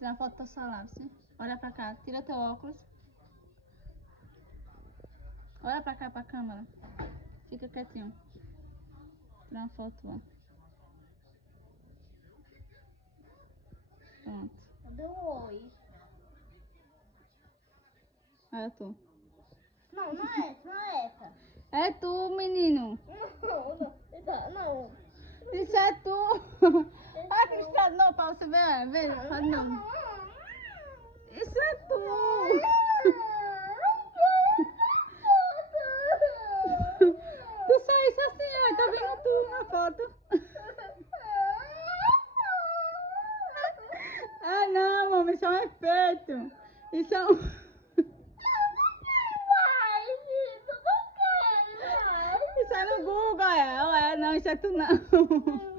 Tirar uma foto da sua lápis. Olha pra cá, tira teu óculos. Olha pra cá, pra câmera. Fica quietinho. Tira uma foto lá. Pronto. Cadê o oi? É tu. Não, não é essa, não é essa. É tu, menino. Não. Isso é tu. Olha que estrada não, pra você ver. Veja, faz não. Isso é tu. Tu só isso assim, ó. Tá vendo tu na foto. Ah, não, mamãe, isso é um efeito. Isso é um... Isso é no Google, não, isso é tu não.